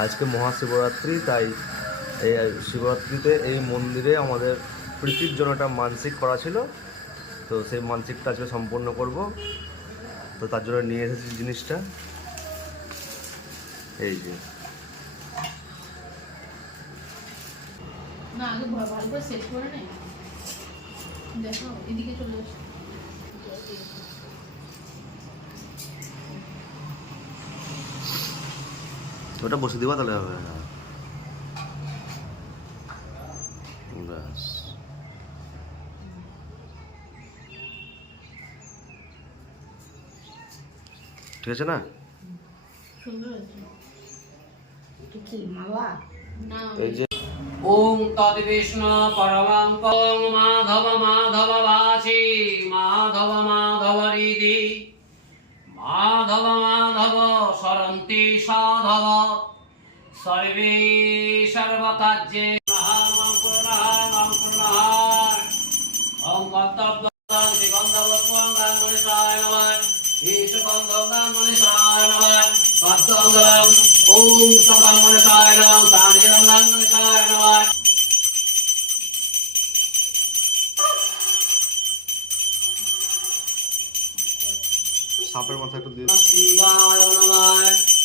আজকে মহাশিবরাত্রি, তাই এই শিবরাত্রিতে এই মন্দিরে আমাদের প্রীতির জন্য একটা মানসিক করা ছিল। তো সেই মানসিকটা আজকে সম্পূর্ণ করব। তো তার জন্য নিয়ে এসেছি জিনিসটা, এই যে না আগে ভালো করে সেট করে নে। দেখো এদিকে চলে আসো। ওটা বসে দিবা তাহলে হবে। হ্যাঁ, ব্যাস। ঠিক আছে না? সুন্দর আছে। এটা কি মালা? না এই যে ওম তদ্বিষ্ণু পরমং পং মাধব মাধব বাচি মাধব মাধব হৃদি মাধব মাধব সরন্তি সাধব সর্বে সর্বকার্যে নমঃ ওম কর্তব্যং শ্রীগন্ধবৎপং গাঙ্গুলিশায় নমঃ ঈশগন্ধং গাঙ্গুলিশায় নমঃ কর্তব্যং ওম সঙ্গঙ্গুলিশায় নমঃ প্রাণিজং গাঙ্গুলিশায় নমঃ। সাপের মাথা একটু দিয়ে শিবায় নমঃ।